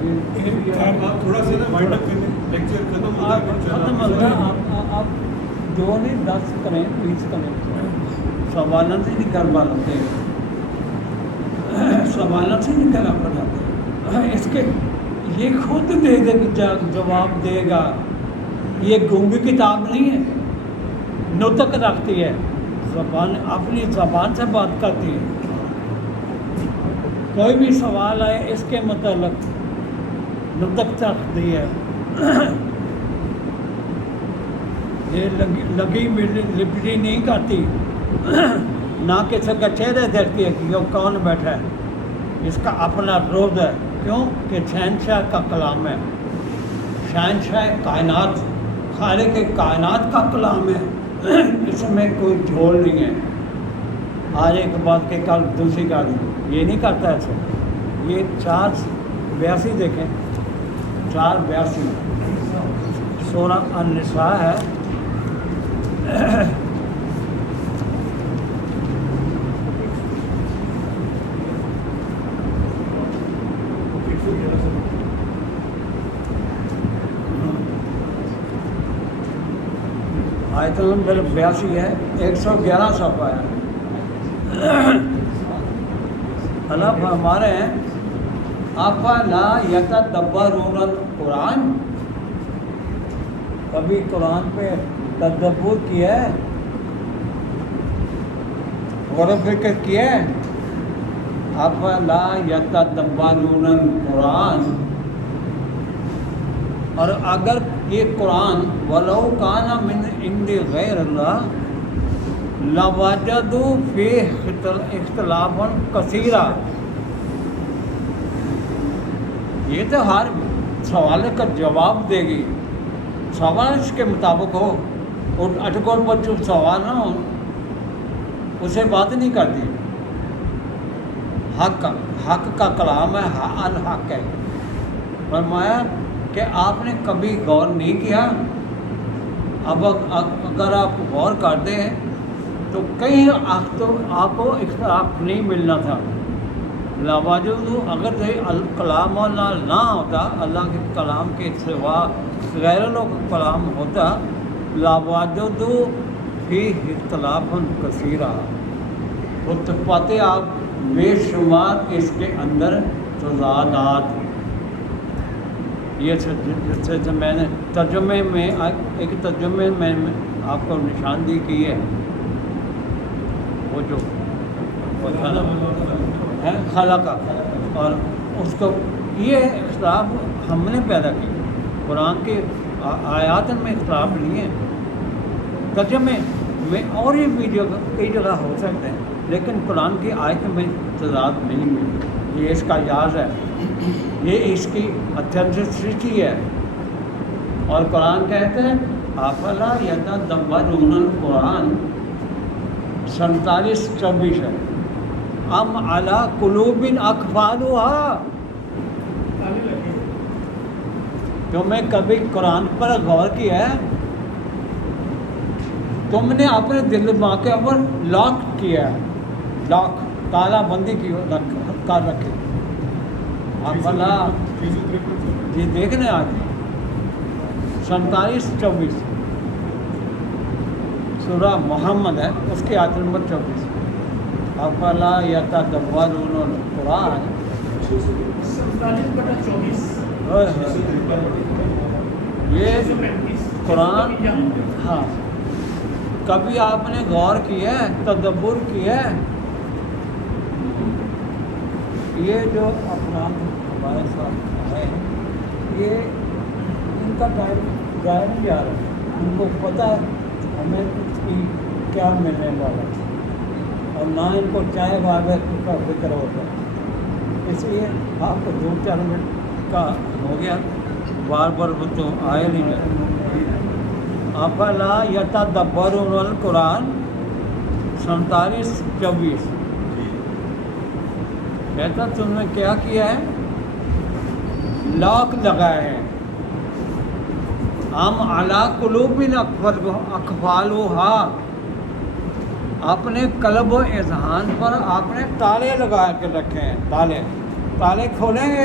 آپ تھوڑا سا نا وائنڈ اپ کریں لیکچر ختم ہو آپ جائے ختم ہو گیا آپ جو نہیں 10 کریں 20 کریں سوالوں سے نہیں کر پاتے سوالوں سے نہیں کر پاتے اس کے یہ خود دے دے جواب دے گا یہ گونگی کتاب نہیں ہے نطق رکھتی ہے زبان اپنی زبان سے بات کرتی ہے کوئی بھی سوال آئے اس کے متعلق نطق رکھتی ہے یہ لگی لپٹی نہیں کرتی نہ کسی کا چہرے دیکھتی ہے کہ یہ کون بیٹھا ہے اس کا اپنا روز ہے کیوں کہ شہنشاہ کا کلام ہے شہنشاہ کائنات خالق کائنات کا کلام ہے اس میں کوئی جھول نہیں ہے آج ایک بات کے کل دوسری کا یہ نہیں کرتا ایسے یہ 482 دیکھیں 482 سورہ النساء ہے آیت نمبر 82 ہے 111 صفحہ ہے اللہ فرما رہے ہیں افلا یتدبرون القرآن کبھی قرآن پہ تدبر کیا ہے غور و فکر کیا ہے افلا یتدبرون القرآن اور اگر یہ قرآن ولو کان من عند غیر اللہ لوجدوا فیہ اختلافا کثیرا یہ تو ہر سوال کا جواب دے گی سوال اس کے مطابق ہو اور اٹکول پر جو سوال نہ ہو اسے بات نہیں کرتی حق کا کلام ہے الحق ہے فرمایا کہ آپ نے کبھی غور نہیں کیا اب اگر آپ غور کرتے ہیں تو کہیں آپ کو اختلاف نہیں ملنا تھا لاواجود اگر کلام اللہ نہ ہوتا اللہ کے کلام کے سوا غیروں کا کلام ہوتا لاواجود فی اختلاف کثیرہ وہ تو پاتے آپ بے شمار اس کے اندر تضادات یہ میں نے ترجمے میں ایک ترجمے میں آپ کو نشاندہی کی ہے وہ جو خلق اور اس کو یہ اختلاف ہم نے پیدا کی قرآن کے آیات میں اختلاف نہیں ہے ترجمے میں اور یہ ویڈیو کئی جگہ ہو سکتے ہیں لیکن قرآن کی آیت میں تضاد نہیں ملی یہ اس کا اعجاز ہے یہ اس کی اتھینٹسٹی ہے اور قرآن کہتے ہیں افلا یتدبرون القرآن 47-24 ہے ام علی قلوب اقفالها تم نے کبھی قرآن پر غور کیا ہے تم نے اپنے دل ماں کے اوپر لاک کیا ہے لاک تالا بندی کی کر رکھے افلا جی دیکھنے آج 47-24 سورہ محمد ہے اس کی آیت نمبر 24 افلا یتدبرون القرآن 47/24 یہ قرآن ہاں کبھی آپ نے غور کیا ہے تدبر کیا ہے یہ جو افراد ہمارے ساتھ ہیں یہ ان کا ظاہر نہیں جا رہا ہے ان کو پتہ ہے ہمیں اس کی کیا ملنے والا ہے اور نہ ان کو چائے واغ کا فکر ہوتا ہے اس لیے آپ کو 2-4 منٹ کا ہو گیا بار بار وہ تو آئے نہیں گئے افلا یتدبرون القرآن 47-24 کہتا تم نے کیا کیا ہے لاک لگائے ہیں ہم علی قلوب اقفالها اپنے قلب و اذہان پر آپ نے تالے لگا کے رکھے ہیں تالے کھولیں گے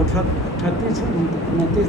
38 29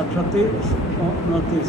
38 29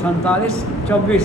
47 24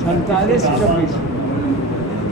47 24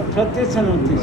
38 29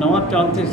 9:34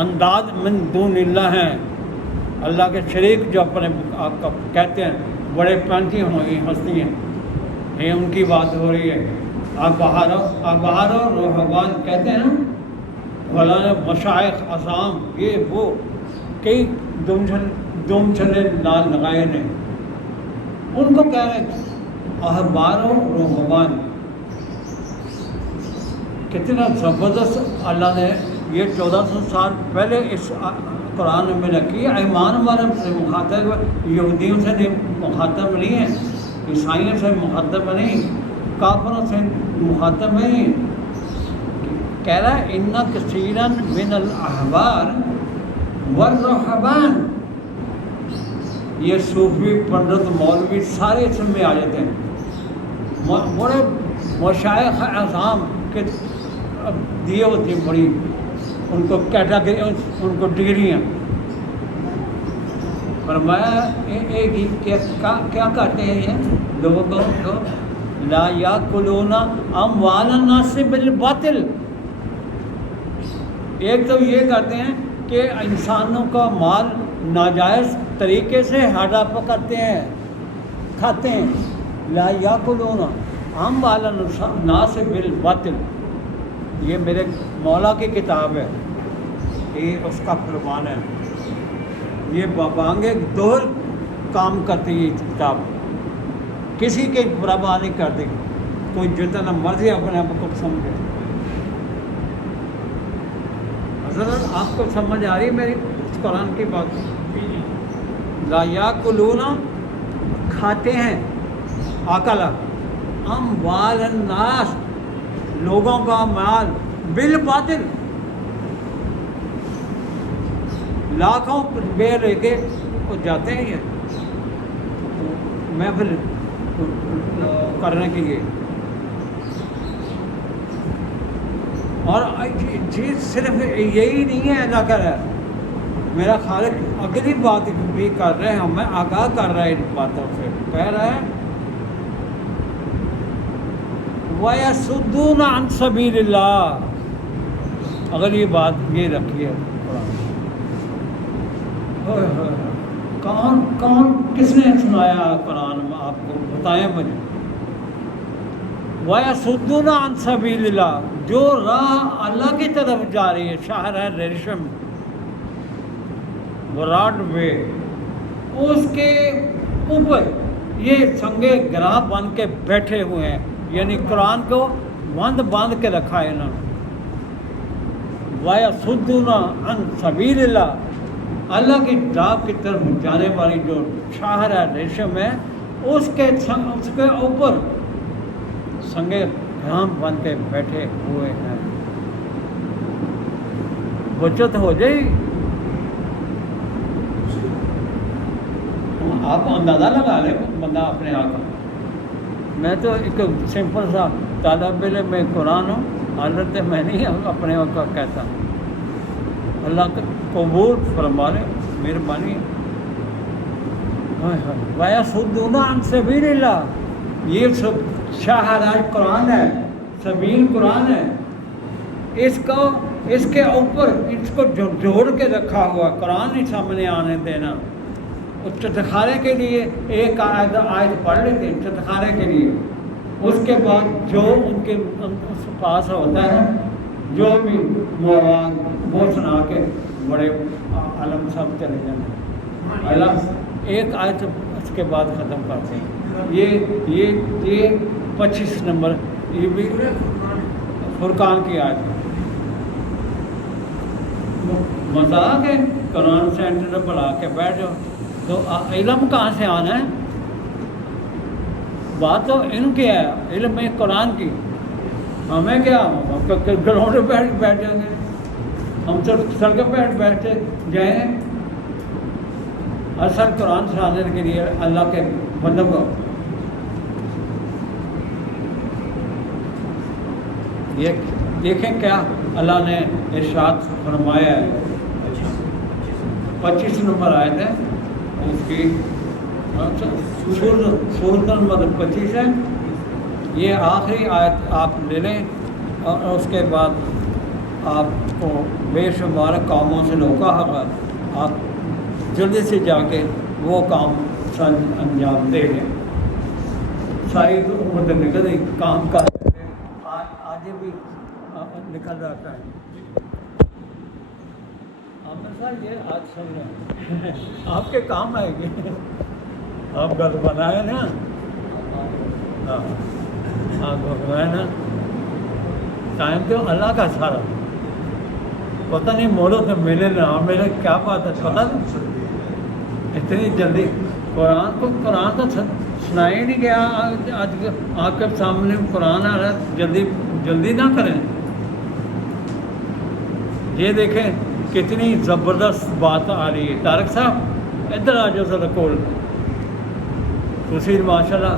انداز من دون اللہ ہیں، اللہ کے شریک جو اپنے آپ کا کہتے ہیں، بڑے پینتی ہوئی ہستی ہیں، یہ ان کی بات ہو رہی ہے۔ احبار و رہبان کہتے ہیں مولانا مشائخ اعظام، یہ وہ کئی دوم چلے لال لگائے نے، ان کو کہہ رہے ہیں احبار و رہبان۔ کتنا زبردست اللہ نے یہ 1400 سال پہلے اس قرآن میں رکھی۔ ایمان والوں سے مخاطب یہودیوں سے مخاطب نہیں ہے، عیسائیوں سے مخاطب نہیں، کافروں سے مخاطب نہیں، کہہ رہا ہے ان کثیرا من الاحبار والرہبان۔ یہ صوفی پنڈت مولوی سارے اس میں آ جاتے ہیں، بڑے مشائخ اعظام کے دیے ہوتی ہیں بڑی، ان کو کیٹاگری، ان کو ڈگریاں۔ فرمایا کیا کہتے ہیں یہ لوگوں کو، لا یاکلون اموال الناس بالباطل۔ ایک تو یہ کہتے ہیں کہ انسانوں کا مال ناجائز طریقے سے ہڑپ کرتے ہیں، کھاتے ہیں۔ لا یاکلون اموال الناس بالباطل، یہ میرے مولا کی کتاب ہے، یہ اس کا فرمان ہے۔ یہ بابانگے دور کام کرتی ہے یہ کتاب، کسی کی پرواہ نہیں کرتی، کوئی جتنا مرضی اپنے آپ کو سمجھے۔ حضرت آپ کو سمجھ آ رہی میری اس قرآن کی بات؟ لا یاکلون کھاتے ہیں، آکلا اموال الناس لوگوں کا مال بالباطل، لاکھوں بے لے کے وہ جاتے ہیں یہ محفل کرنے کے لیے۔ اور چیز صرف یہی نہیں ہے، اللہ کہہ رہا ہے میرا خالق اگلی بات بھی کر رہے ہیں، ہمیں آگاہ کر رہا ہے ان باتوں سے، کہہ رہا ہے وَيَصُدُّونَ عَنْ سَبِيلِ اللَّهِ۔ اگر یہ بات یہ رکھیے کون کس نے سنایا قرآن میں آپ کو بتائیں مجھے۔ وَيَصُدُّونَ عَنْ سَبِيلِ اللَّهِ، جو راہ اللہ کی طرف جا رہی ہے، شہر ہے ریشم، براڈ وے، اس کے اوپر یہ سنگے گراہ بن کے بیٹھے ہوئے ہیں، یعنی قرآن کو باندھ کے رکھا ہے انہوں نے۔ وَيَصُدُّونَ عَنْ سَبِيلِ اللَّهِ، اللہ کی راہ کی طرف جانے والی جو شہر ہے ریشم ہے، اس کے اوپر سنگے گرام بن کے بیٹھے ہوئے ہیں۔ بچت ہو جائے، آپ اندازہ لگا لیں بندہ اپنے آپ کا۔ میں تو ایک سمپل سا طالب علم میں قرآن ہوں، حالت میں نہیں اپنے آپ کا کہتا۔ اللہ کا قبول فرما لے، مہربانی۔ وَيَصُدُّونَ عَنْ سَبِيلِ اللَّهِ، یہ سب شاہراہ قرآن ہے، سبیل قرآن ہے، اس کے اوپر اس کو جوڑ کے رکھا ہوا قرآن نہیں سامنے آنے دینا۔ اس چٹخارے کے لیے ایک آیت پڑھ لیتے ہیں چٹخارے کے لیے، اس کے بعد جو ان کے پاس ہوتا ہے جو بھی مواد وہ سنا کے بڑے عالم سب چلے جانے۔ اللہ ایک آیت اس کے بعد ختم کرتے ہیں۔ یہ 25 نمبر، یہ بھی فرقان کی آیت۔ مذاق ہے، قرآن سینٹر بنا کے بیٹھ جاؤ تو علم کہاں سے آنا ہے؟ بات تو علم کی ہے، علم ہے قرآن کی۔ ہمیں کیا، گراؤنڈ پہ بیٹھ جائیں گے، ہم تو سڑک پہ بیٹھتے جائیں۔ اصل قرآن سنانے کے لیے اللہ کے بندوں کو یہ دیکھیں کیا اللہ نے ارشاد فرمایا ہے۔ 25 نمبر آیت ہے اس کی، سورۃ نمبر 25 ہے، یہ آخری آیت آپ لے لیں اور اس کے بعد آپ کو بے شمار کاموں سے روکا ہوگا، آپ جلدی سے جا کے وہ کام انجام دے گے۔ ساری عمر نکل گئی کام کا، آج بھی نکل جاتا ہے۔ عامر صاحب یہ آج سن رہے ہیں آپ کے کام آئے گے، آپ گھر بنائے نا، ہاں آپ گھر بنائے نا، ٹائم تو اللہ کا سارا، پتہ نہیں موڑوں سے ملے نہ ملے، کیا بات ہے پتہ نہیں، اتنی جلدی قرآن تو سنایا ہی نہیں گیا، آج آپ کے سامنے قرآن آ رہا ہے، جلدی نہ کریں۔ یہ دیکھیں کتنی زبردست بات آ رہی ہے۔ طارق صاحب ادھر آ جاؤ ذرا کول، تسی ماشاء اللہ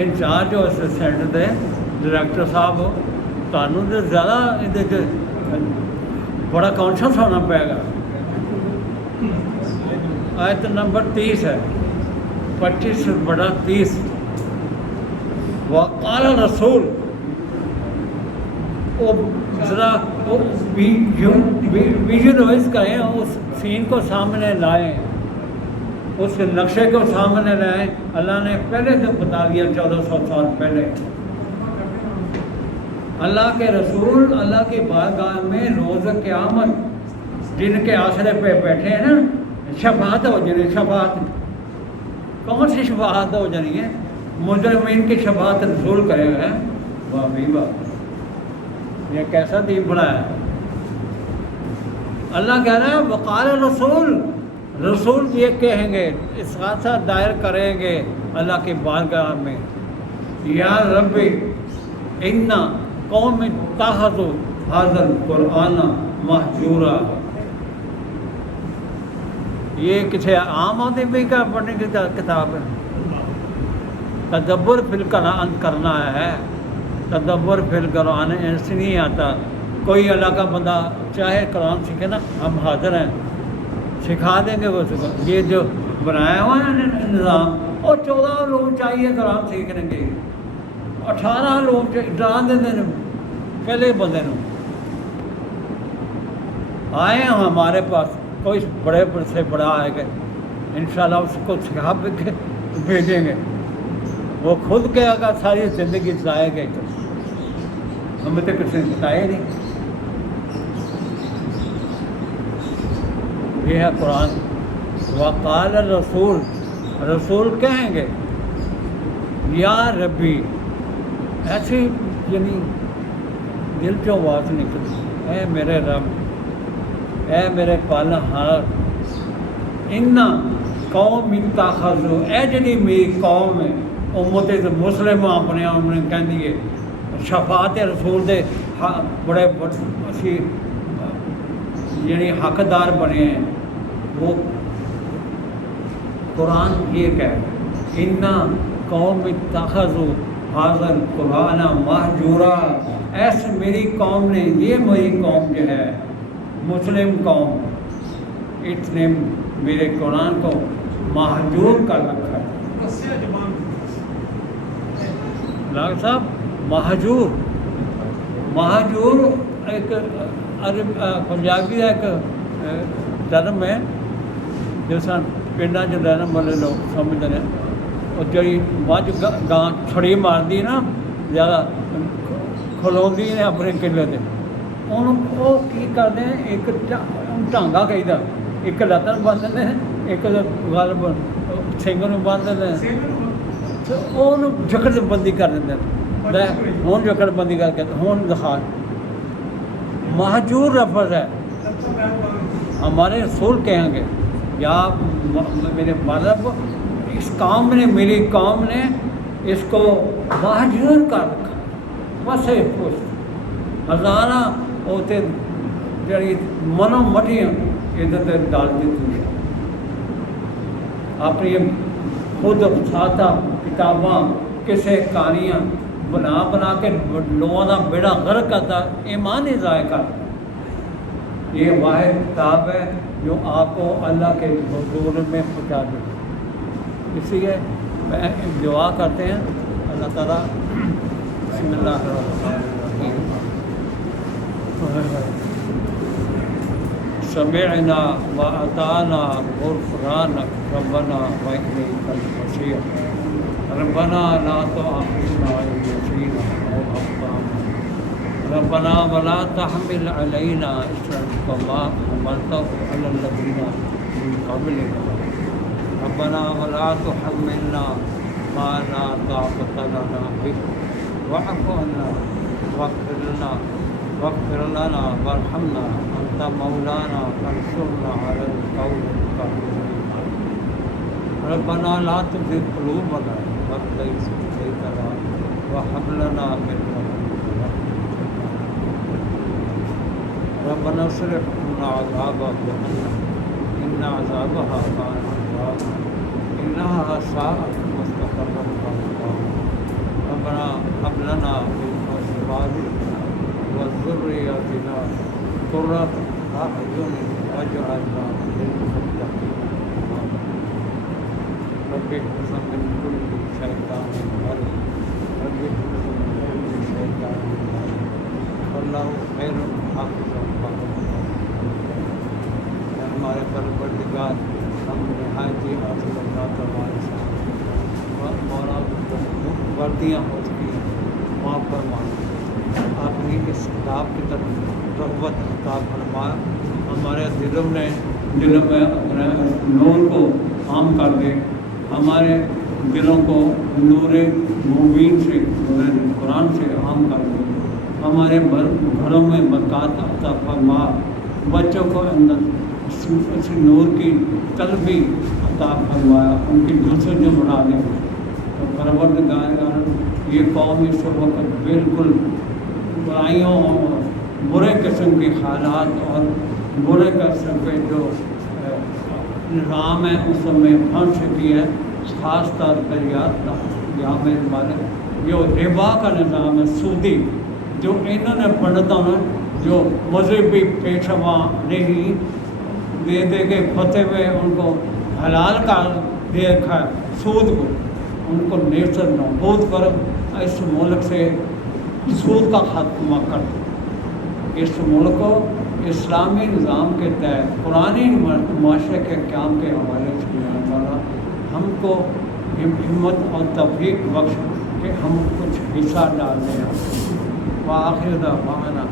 انچارج ہو اس سینٹر دے، ڈائریکٹر صاحب ہو، تانوں تو زیادہ یہ بڑا کانشیس ہونا پائے گا۔ آیت نمبر 30 ہے، 25/30، وقال رسول، وہ ذرا ویژوائز کریں، اس سین کو سامنے لائیں، اس نقشے کو سامنے لائیں۔ اللہ نے پہلے سے بتا دیا 1400 سال پہلے، اللہ کے رسول اللہ کی بارگاہ میں روز قیامت جن کے آسرے پہ بیٹھے ہیں نا، شفاعت ہو جانی، شفاعت کون سی شفاعت ہو جانی ہے؟ مجرمین کی شفاعت رسول کرے گا۔ واہ بھائی واہ، یہ کیسا دین بنایا ہے؟ اللہ کہہ رہا ہے وقال رسول، رسول یہ کہیں گے، استغاثہ دائر کریں گے اللہ کی بارگاہ میں، یا ربی ان قوم اتخذوا ھذا القرآن مہجورا۔ یہ کسی عام آدمی کا پڑھنے کی کتاب ہے؟ تدبر فی القرآن کرنا ہے، تدبر فی القرآن ایسے نہیں آتا۔ کوئی اللہ کا بندہ چاہے قرآن سیکھے نا، ہم حاضر ہیں، سکھا دیں گے وہ یہ جو بنایا ہوا ہے نظام، اور 14 لوگ چاہیے قرآن سیکھنے کے، 18 لوگ ڈرا دیں پہلے بندے نو آئے ہمارے پاس، کوئی بڑے سے بڑا آئے گا انشاءاللہ اس کو سکھا کے بھیجیں گے، وہ خود کہے گا ساری زندگی ضائع گئی، تو ہمیں تو کسی نے بتایا نہیں۔ یہ ہے قرآن۔ وقال رسول، رسول کہیں گے یا ربی، ایسی یعنی دل چوں آواز نکلتی، اے میرے رب، اے میرے پالنہار، ان قوم اتخذوا، اے جڑی میری قوم ہے، امت مسلم اپنے آپ نے کہندی ہے، شفاعت رسول دے بڑے اسی یعنی حقدار بنے ہیں، وہ قرآن یہ کہہ ان قوم اتخذوا ھذا القرآن مہجورا، ایسے میری قوم نے، یہ میری قوم جو ہے مسلم قوم، اس نے میرے قرآن کو مہجور کر رکھا ہے۔ لاگ صاحب مہجور، مہجور ایک پنجابی کا ایک ٹرم ہے جس پنڈا چ رہن والے لوگ سمجھتے ہیں، اور جی مجھ گاں چھڑی مارتی نا زیادہ کھلوندی نے اپنے قلعے سے، وہ کی کرتے ہیں، ایک ٹانگا کہیے، ایک لتن بن دیں، ایک گل سنگ بن دیں، وہ جکڑ بندی کر دیں، ہوں جکڑ بندی کر کے ہوں دکھا۔ مہجور لفظ ہے، ہمارے رسول کہیں گے یا میرے مطلب اس قوم نے، میری قوم نے اس کو مہجور کر رکھا، بس خوش ہزارہ ہوتے جڑی منو مٹیاں ادھر ڈال دیتی، اپنی خود سادہ کتاباں کسے کہانیاں بنا بنا کے لوگوں کا بیڑا غرق کرتا، ایمان ہی ضائع کرتا۔ یہ واحد کتاب ہے جو آپ کو اللہ کے حضور میں پہنچا دے، اس لیے میں دعا کرتے ہیں اللہ تعالیٰ بسم اللہ الرحمن الرحیم سمعنا وأطعنا غفرانك ربنا وإليك المصير ربنا لا تؤاخذنا إن نسينا أو أخطأنا ربنا ولا تحمل علينا إصرا كما حملته على الذين من قبلنا ربنا ولا تحملنا ما لا طاقة لنا به واعف عنا واغفر لنا وارحمنا أنت مولانا فانصرنا على القوم الكافرين ربنا لا تزغ قلوبنا بعد إذ هديتنا وهب لنا من لدنك رحمة ربنا اصرف عنا عذاب جهنم إن عذابها كان غراما إنها ساءت مستقرا ومقاما ربنا هب لنا من أزواجنا وذرياتنا قرة أعين واجعلنا للمتقين إماما رب احفظنا من كل شيطان مريض رب احفظنا من كل شيطان مريض والله خير حافظا ہمارے پروردگار ہم نہایت عاجز اللہ تمہارے سامنے مولا غلطیاں ہو چکی معاف فرمانا اپنی اس کتاب کی طرف رغبت عطا فرمایا ہمارے دلوں میں اپنے نور کو عام کر دے ہمارے دلوں کو نور مبین سے نور قرآن سے عام کر دے ہمارے گھروں میں برکات عطا فرما بچوں کو اندر اس نور کی طلبی عطا فرمایا ان کی جستجو بڑھا دے تو پروردگار یہ قوم اس وقت بالکل برائیوں اور برے قسم کے خیالات اور برے قسم کے جو نظام ہے اس میں پھنس چکی ہے خاص طور پر یہاں میرے مالک جو ربا کا نظام ہے سودی جو انہوں نے پنڈتوں نے جو مذہبی پیشوا نہیں دے کے پھنسے ہوئے ان کو حلال کا دے رکھا ہے سود کو ان کو نیچر نابود کرو اس ملک سے سود کا خاتمہ کر دو اس ملک کو اسلامی نظام کے تحت قرآنی معاشرے کے قیام کے حوالے سے والا ہم کو ہمت اور توفیق بخش کہ ہم کچھ حصہ ڈال دیں وآخر دعوانا